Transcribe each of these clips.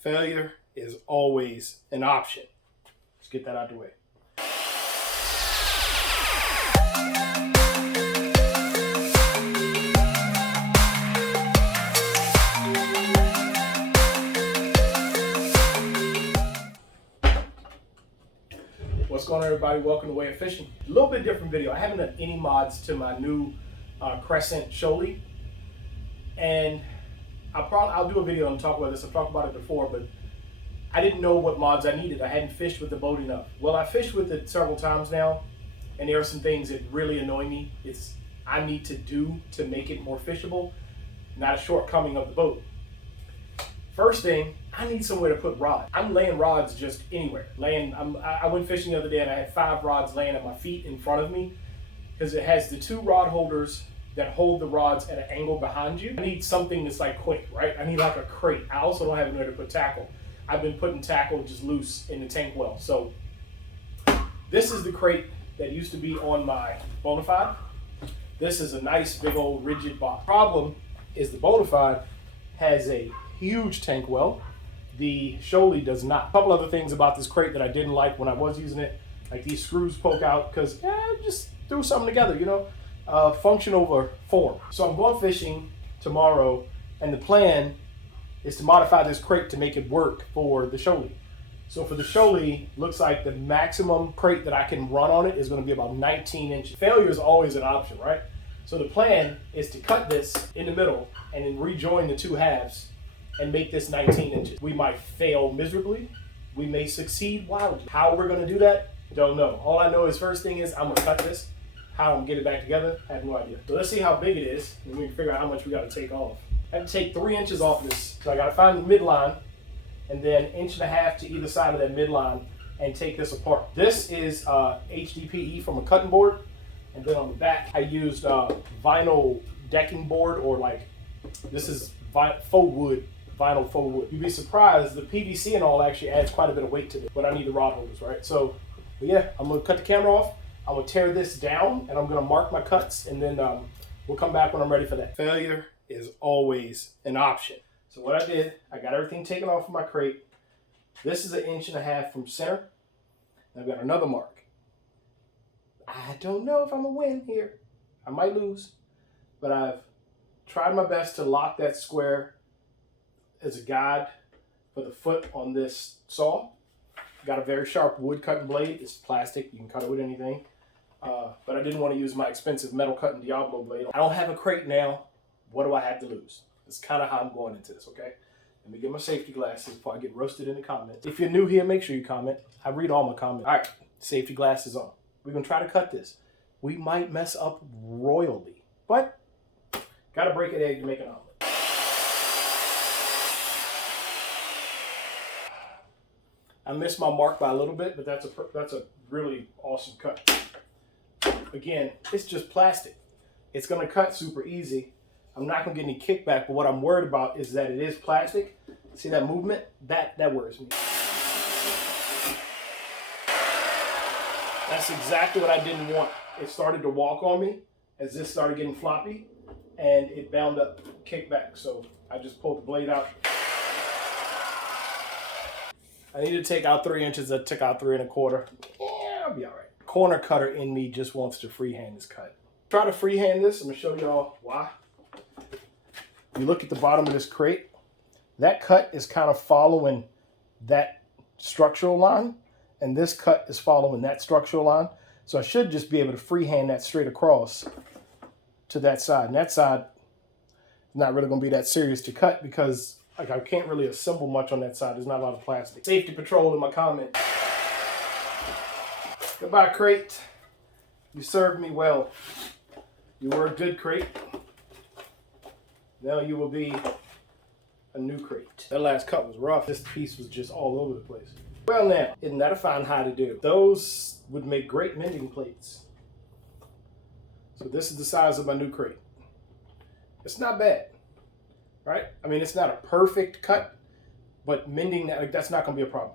Failure is always an option. Let's get that out the way. What's going on, everybody? Welcome to Way of Fishing. A little bit different video. I haven't done any mods to my new Crescent Shoalie, and I'll do a video and talk about this. I've talked about it before, but I didn't know what mods I needed. I hadn't fished with the boat enough. Well, I fished with it several times now, and there are some things that really annoy me. I need to do to make it more fishable, not a shortcoming of the boat. First thing, I need somewhere to put rods. I'm laying rods just anywhere. I went fishing the other day and I had 5 rods laying at my feet in front of me because it has the 2 rod holders that hold the rods at an angle behind you. I need something that's like quick, right? I need like a crate. I also don't have anywhere to put tackle. I've been putting tackle just loose in the tank well. So this is the crate that used to be on my Bonafide. This is a nice big old rigid box. Problem is the Bonafide has a huge tank well. The Shoalie does not. A couple other things about this crate that I didn't like when I was using it, like these screws poke out because just threw something together, you know, function over form. So I'm going fishing tomorrow, and the plan is to modify this crate to make it work for the Shoalie. So for the Shoalie, looks like the maximum crate that I can run on it is going to be about 19 inches. Failure is always an option, right? So the plan is to cut this in the middle and then rejoin the 2 halves and make this 19 inches. We might fail miserably. We may succeed wildly. How we're gonna do that, don't know. All I know is first thing is I'm gonna cut this. How I'm gonna get it back together, I have no idea. So let's see how big it is, and we can figure out how much we gotta take off. I have to take 3 inches off this. So I gotta find the midline, and then 1.5 inches to either side of that midline, and take this apart. This is HDPE from a cutting board, and then on the back, I used vinyl decking board, or like, this is faux wood. Vinyl faux wood. You'd be surprised, the PVC and all actually adds quite a bit of weight to it, but I need the rod holders, right? So, yeah, I'm gonna cut the camera off, I'm gonna tear this down, and I'm gonna mark my cuts, and then we'll come back when I'm ready for that. Failure is always an option. So what I did, I got everything taken off of my crate. This is 1.5 inches from center. I've got another mark. I don't know if I'm gonna win here. I might lose, but I've tried my best to lock that square as a guide for the foot on this saw. Got a very sharp wood cutting blade. It's plastic, you can cut it with anything. But I didn't want to use my expensive metal cutting Diablo blade. I don't have a crate now. What do I have to lose? That's kind of how I'm going into this, okay? Let me get my safety glasses before I get roasted in the comments. If you're new here, make sure you comment. I read all my comments. All right, safety glasses on. We're gonna try to cut this. We might mess up royally, but gotta break an egg to make an omelet. I missed my mark by a little bit, but that's a really awesome cut. Again, it's just plastic. It's gonna cut super easy. I'm not gonna get any kickback, but what I'm worried about is that it is plastic. See that movement? That worries me. That's exactly what I didn't want. It started to walk on me as this started getting floppy, and it bound up kickback. So I just pulled the blade out. I need to take out 3 inches. I took out 3 1/4. Yeah, I'll be all right. Corner cutter in me just wants to freehand this cut. Try to freehand this. I'm gonna show y'all why. You look at the bottom of this crate. That cut is kind of following that structural line, and this cut is following that structural line. So I should just be able to freehand that straight across to that side. And that side is not really gonna be that serious to cut because I can't really assemble much on that side. There's not a lot of plastic. Safety patrol in my comment. Goodbye, crate. You served me well. You were a good crate. Now you will be a new crate. That last cut was rough. This piece was just all over the place. Well now, isn't that a fine high to do? Those would make great mending plates. So this is the size of my new crate. It's not bad. Right? I mean, it's not a perfect cut, but mending that, like, that's not going to be a problem.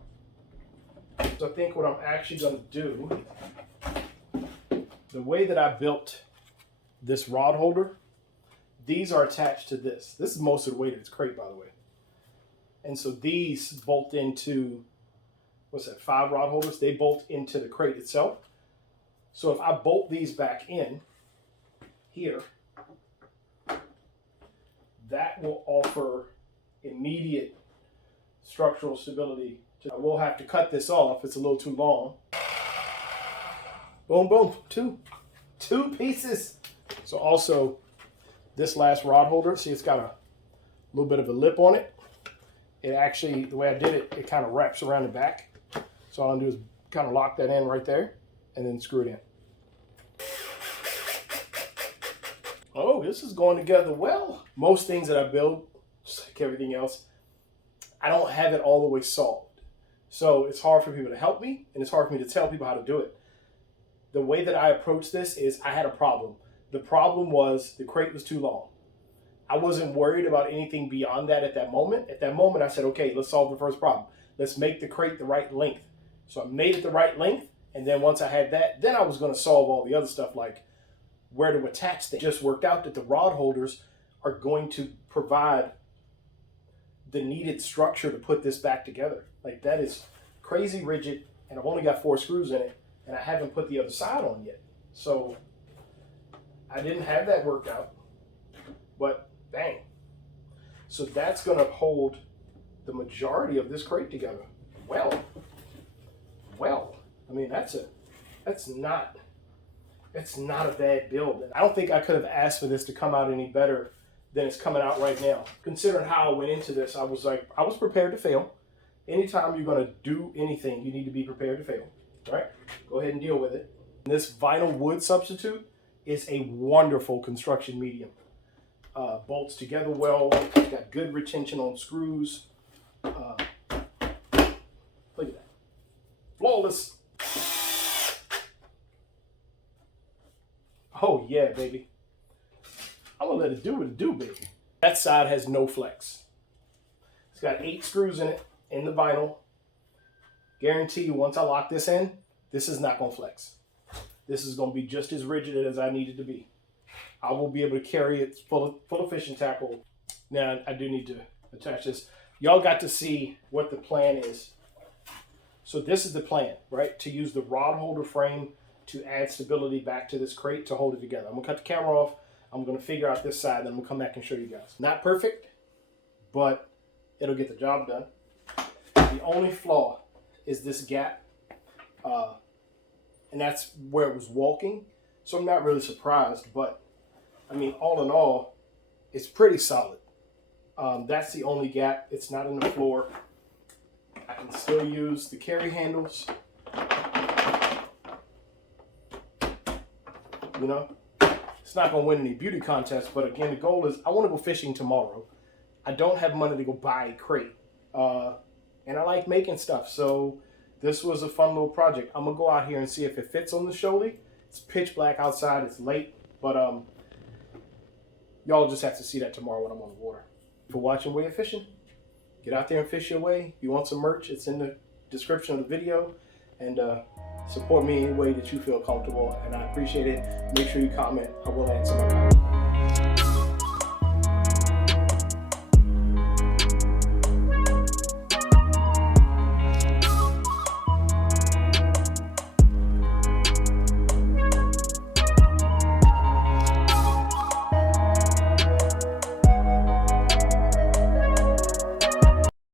So I think what I'm actually going to do, the way that I built this rod holder, these are attached to this. This is most of the weight of this crate, by the way. And so these bolt into, what's that, 5 rod holders? They bolt into the crate itself. So if I bolt these back in here, that will offer immediate structural stability. I will have to cut this off. It's a little too long. Boom, boom, two pieces. So also this last rod holder, see, it's got a little bit of a lip on it. It actually, the way I did it, it kind of wraps around the back. So all I'm gonna do is kind of lock that in right there and then screw it in. Oh, this is going together well. Most things that I build, just like everything else, I don't have it all the way solved. So it's hard for people to help me, and it's hard for me to tell people how to do it. The way that I approach this is I had a problem. The problem was the crate was too long. I wasn't worried about anything beyond that at that moment. At that moment, I said, okay, let's solve the first problem. Let's make the crate the right length. So I made it the right length, and then once I had that, then I was going to solve all the other stuff like where to attach things. It just worked out that the rod holders are going to provide the needed structure to put this back together. Like, that is crazy rigid, and I've only got 4 screws in it, and I haven't put the other side on yet. So I didn't have that worked out, but bang. So that's going to hold the majority of this crate together. Well, I mean, that's not a bad build. And I don't think I could have asked for this to come out any better than it's coming out right now. Considering how I went into this, I was prepared to fail. Anytime you're going to do anything, you need to be prepared to fail, right? Go ahead and deal with it. This vinyl wood substitute is a wonderful construction medium. Bolts together well, got good retention on screws. Look at that. Flawless. Oh yeah, baby. I'm gonna let it do what it do, baby. That side has no flex. It's got 8 screws in it, in the vinyl. Guarantee you, once I lock this in, this is not gonna flex. This is gonna be just as rigid as I need it to be. I will be able to carry it full of fishing tackle. Now, I do need to attach this. Y'all got to see what the plan is. So this is the plan, right? To use the rod holder frame to add stability back to this crate to hold it together. I'm gonna cut the camera off. I'm gonna figure out this side, then I'm gonna come back and show you guys. Not perfect, but it'll get the job done. The only flaw is this gap, and that's where it was walking. So I'm not really surprised, but I mean, all in all, it's pretty solid. That's the only gap. It's not in the floor. I can still use the carry handles. You know, it's not going to win any beauty contests, but again, the goal is I want to go fishing tomorrow. I don't have money to go buy a crate, and I like making stuff, so this was a fun little project. I'm going to go out here and see if it fits on the Shoaly. It's pitch black outside. It's late, but y'all just have to see that tomorrow when I'm on the water. For watching Way of Fishing, get out there and fish your way. If you want some merch, it's in the description of the video, and support me any way that you feel comfortable, and I appreciate it. Make sure you comment. I will answer my comment.